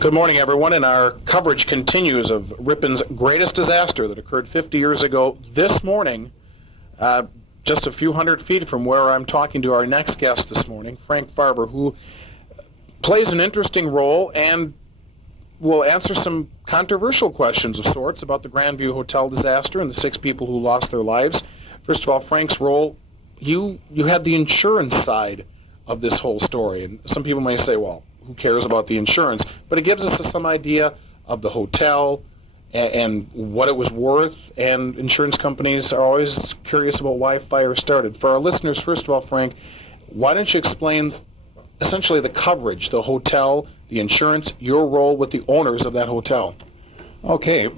Good morning, everyone, and our coverage continues of Ripon's greatest disaster that occurred 50 years ago this morning, just a few hundred feet from where I'm talking to our next guest this morning, Frank Farvour, who plays an interesting role and will answer some controversial questions of sorts about the Grandview Hotel disaster and the 6 people who lost their lives. First of all, Frank's role, you had the insurance side of this whole story, and some people may say, well, who cares about the insurance? But it gives us some idea of the hotel and what it was worth, and insurance companies are always curious about why fire started. For our listeners, first of all, Frank, why don't you explain essentially the coverage, the hotel, the insurance, your role with the owners of that hotel? Okay.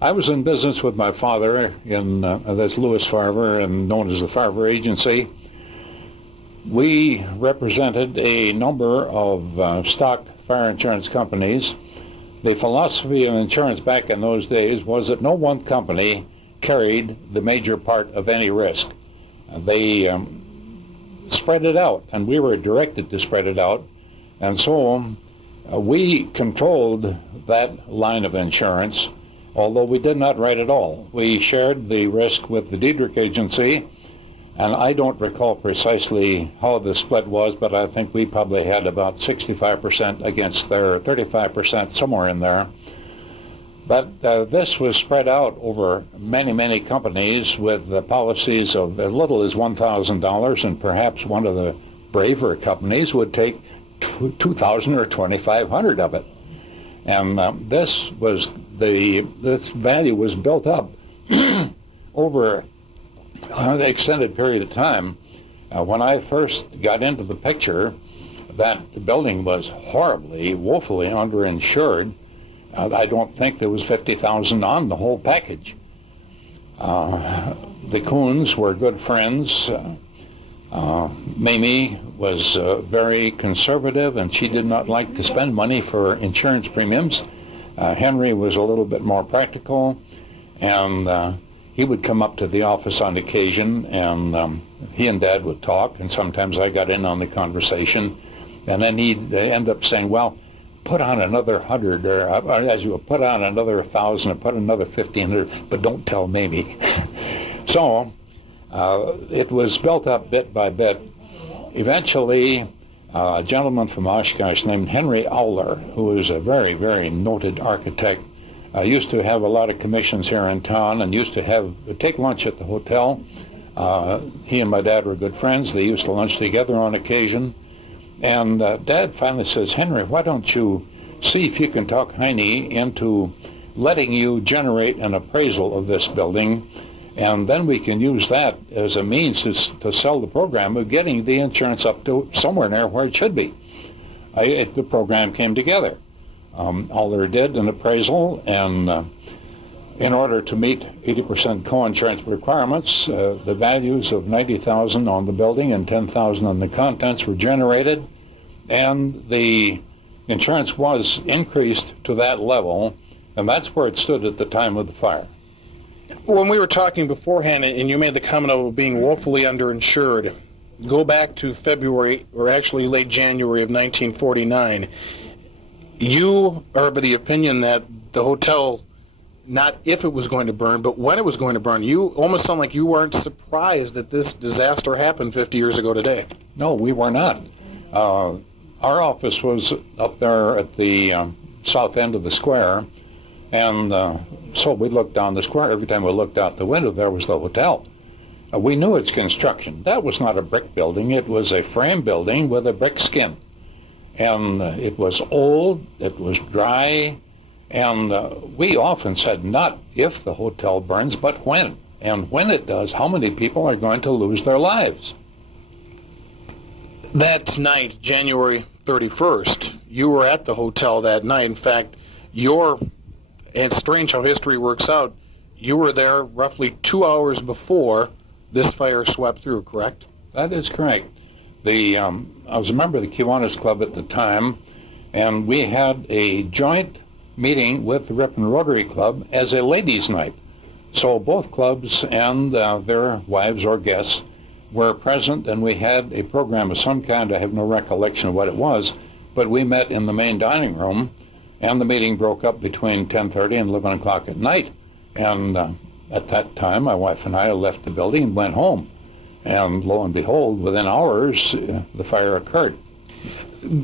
I was in business with my father in that's Louis Farvour, and known as the Farvour Agency. We represented a number of stock fire insurance companies. The philosophy of insurance back in those days was that no one company carried the major part of any risk. They spread it out, and we were directed to spread it out. And so we controlled that line of insurance, although we did not write it all. We shared the risk with the Diedrich Agency, and I don't recall precisely how the split was, but I think we probably had about 65% against their 35%, somewhere in there. But this was spread out over many, many companies with policies of as little as $1,000, and perhaps one of the braver companies would take $2,000 or $2,500 of it. And this value was built up over an extended period of time. When I first got into the picture, that building was horribly, woefully underinsured. I don't think there was $50,000 on the whole package. The Coons were good friends. Mamie was very conservative, and she did not like to spend money for insurance premiums. Henry was a little bit more practical, and he would come up to the office on occasion, and he and Dad would talk, and sometimes I got in on the conversation, and then he'd end up saying, well, put on another 100, or as you will, put on another 1,000, or put another 1,500, but don't tell Mamie. So it was built up bit by bit. Eventually, a gentleman from Oshkosh named Henry Owler, who was a very, very noted architect, used to have a lot of commissions here in town, and used to take lunch at the hotel. He and my dad were good friends. They used to lunch together on occasion. And Dad finally says, Henry, why don't you see if you can talk Heine into letting you generate an appraisal of this building, and then we can use that as a means to sell the program of getting the insurance up to somewhere near where it should be. The program came together. Aller did an appraisal, and in order to meet 80% co-insurance requirements, the values of $90,000 on the building and $10,000 on the contents were generated, and the insurance was increased to that level, and that's where it stood at the time of the fire. When we were talking beforehand, and you made the comment of being woefully underinsured, go back to February, or actually late January of 1949, you are of the opinion that the hotel, not if it was going to burn, but when it was going to burn, you almost sound like you weren't surprised that this disaster happened 50 years ago today. No, we were not. Our office was up there at the south end of the square, and so we looked down the square. Every time we looked out the window, there was the hotel. We knew its construction. That was not a brick building. It was a frame building with a brick skin. And it was old, it was dry, and we often said, not if the hotel burns, but when. And when it does, how many people are going to lose their lives? That night, January 31st, you were at the hotel that night. In fact, and it's strange how history works out, you were there roughly 2 hours before this fire swept through, correct? That is correct. I was a member of the Kiwanis Club at the time, and we had a joint meeting with the Ripon Rotary Club as a ladies' night. So both clubs and their wives or guests were present, and we had a program of some kind. I have no recollection of what it was, but we met in the main dining room and the meeting broke up between 10:30 and 11 o'clock at night. And at that time, my wife and I left the building and went home. And lo and behold, within hours, the fire occurred.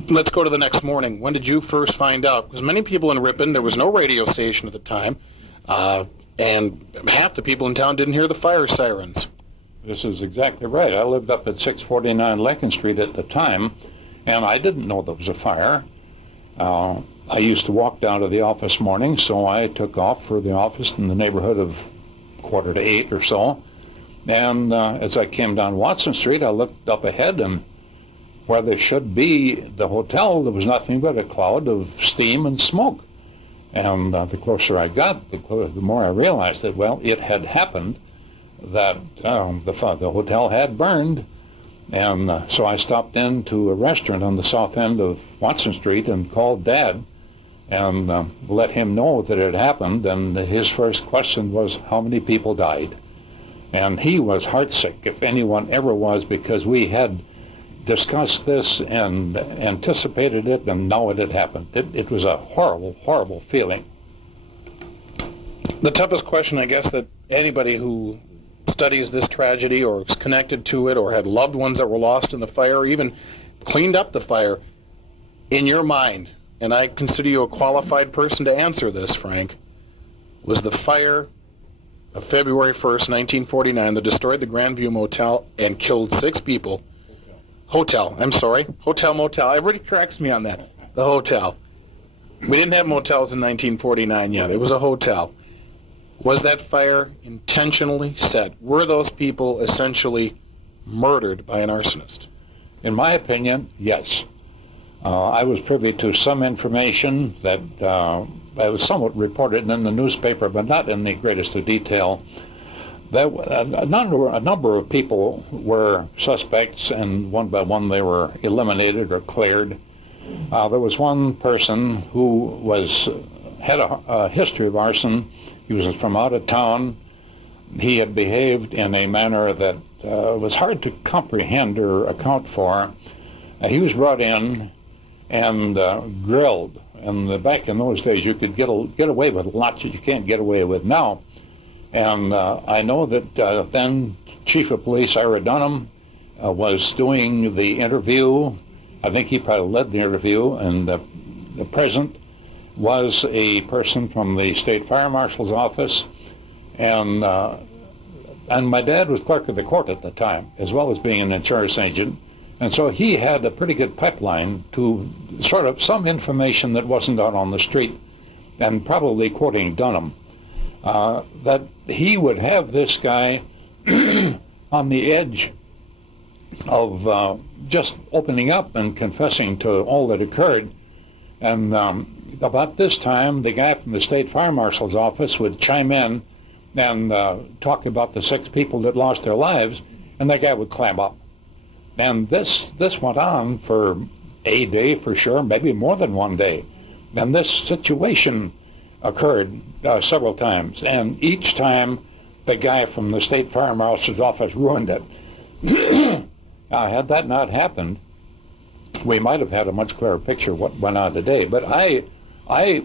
Let's go to the next morning. When did you first find out? Because many people in Ripon, there was no radio station at the time, and half the people in town didn't hear the fire sirens. This is exactly right. I lived up at 649 Lincoln Street at the time, and I didn't know there was a fire. I used to walk down to the office mornings, so I took off for the office in the neighborhood of 7:45 or so. And as I came down Watson Street, I looked up ahead, and where there should be the hotel, there was nothing but a cloud of steam and smoke. And the closer I got, the more I realized that, well, it had happened, that the hotel had burned. And so I stopped into a restaurant on the south end of Watson Street and called Dad and let him know that it had happened. And his first question was, how many people died? And he was heartsick, if anyone ever was, because we had discussed this and anticipated it, and now it had happened. It was a horrible, horrible feeling. The toughest question, I guess, that anybody who studies this tragedy or is connected to it or had loved ones that were lost in the fire or even cleaned up the fire, in your mind, and I consider you a qualified person to answer this, Frank, was the fire of February 1st, 1949 that destroyed the Grandview Motel and killed 6 people. Hotel, motel. Everybody corrects me on that. The hotel. We didn't have motels in 1949 yet. It was a hotel. Was that fire intentionally set? Were those people essentially murdered by an arsonist? In my opinion, yes. I was privy to some information that was somewhat reported in the newspaper, but not in the greatest of detail. A number of people were suspects, and one by one they were eliminated or cleared. There was one person who had a history of arson. He was from out of town. He had behaved in a manner that was hard to comprehend or account for. He was brought in and grilled. And back in those days, you could get away with lots that you can't get away with now. And I know that then Chief of Police Ira Dunham was doing the interview. I think he probably led the interview, and the present was a person from the State Fire Marshal's office, and my dad was clerk of the court at the time, as well as being an insurance agent, and so he had a pretty good pipeline to sort of some information that wasn't out on the street, and probably quoting Dunham, that he would have this guy on the edge of just opening up and confessing to all that occurred. And about this time, the guy from the State Fire Marshal's office would chime in and talk about the 6 people that lost their lives, and that guy would clam up. And this went on for a day for sure, maybe more than one day. And this situation occurred several times, and each time the guy from the State Fire Marshal's office ruined it. Had that not happened, we might have had a much clearer picture of what went on today. But I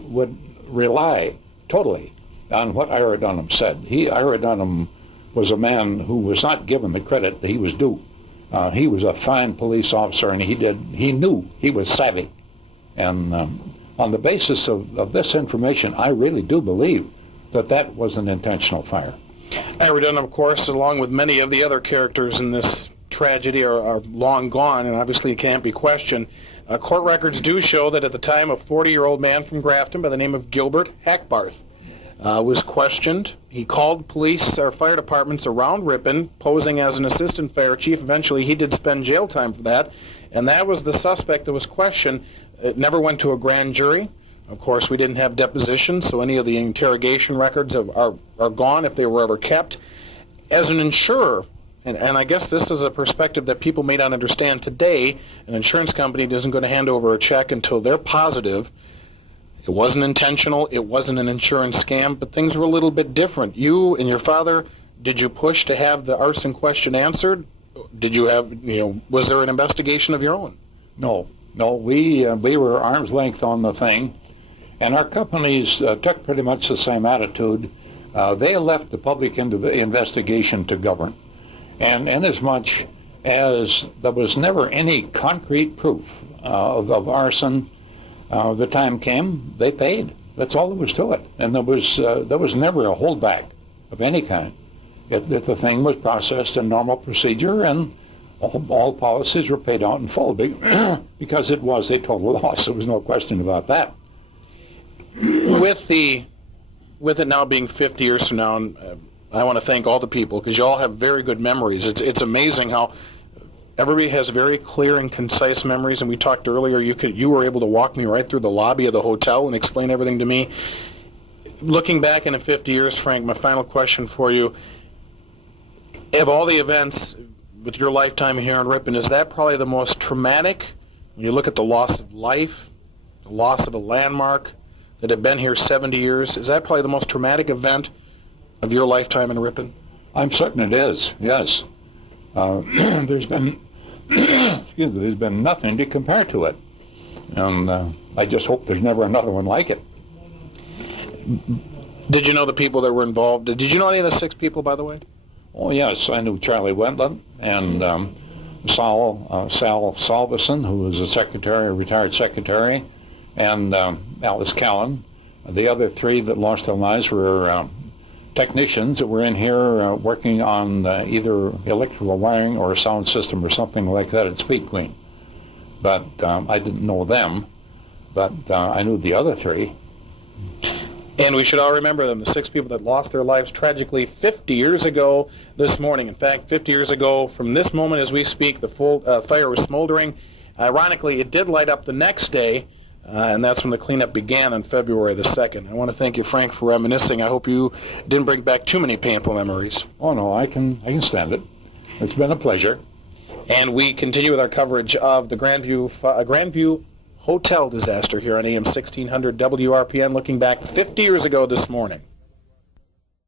would rely totally on what Ira Dunham said. Ira Dunham was a man who was not given the credit that he was due. He was a fine police officer, and he knew, he was savvy. And on the basis of this information, I really do believe that was an intentional fire. Ira Dunham, of course, along with many of the other characters in this tragedy are long gone, and obviously it can't be questioned. Court records do show that at the time, a 40-year-old man from Grafton by the name of Gilbert Hackbarth was questioned. He called police or fire departments around Ripon, posing as an assistant fire chief. Eventually, he did spend jail time for that, and that was the suspect that was questioned. It never went to a grand jury. Of course, we didn't have depositions, so any of the interrogation records are gone if they were ever kept. As an insurer, and I guess this is a perspective that people may not understand today, an insurance company isn't going to hand over a check until they're positive it wasn't intentional, it wasn't an insurance scam, but things were a little bit different. You and your father, did you push to have the arson question answered? Did you have, was there an investigation of your own? No, we were arm's length on the thing, And our companies took pretty much the same attitude. They left the public investigation to govern. And inasmuch as there was never any concrete proof of arson, the time came, they paid. That's all there was to it. And there was never a holdback of any kind. The thing was processed in normal procedure, and all policies were paid out in full because it was a total loss. There was no question about that. With it now being 50 years from now, I want to thank all the people because you all have very good memories. It's amazing how everybody has very clear and concise memories. And we talked earlier, you were able to walk me right through the lobby of the hotel and explain everything to me. Looking back into 50 years, Frank, my final question for you: of all the events with your lifetime here in Ripon, is that probably the most traumatic? When you look at the loss of life, the loss of a landmark that had been here 70 years, is that probably the most traumatic event of your lifetime in Ripon? I'm certain it is, yes. There's been there's been nothing to compare to it. And I just hope there's never another one like it. Did you know the people that were involved? Did you know any of the 6 people, by the way? Oh, yes, I knew Charlie Wendland and Sal Salveson, who was a retired secretary, and Alice Callan. The other 3 that lost their lives were technicians that were in here working on either electrical wiring or a sound system or something like that at Speed Queen. But I didn't know them, but I knew the other 3. And we should all remember them, the 6 people that lost their lives tragically 50 years ago this morning. In fact, 50 years ago from this moment as we speak, the full fire was smoldering. Ironically, it did light up the next day, and that's when the cleanup began on February the 2nd. I want to thank you, Frank, for reminiscing. I hope you didn't bring back too many painful memories. Oh, no, I can stand it. It's been a pleasure. And we continue with our coverage of the Grandview Hotel disaster here on AM 1600 WRPN, looking back 50 years ago this morning.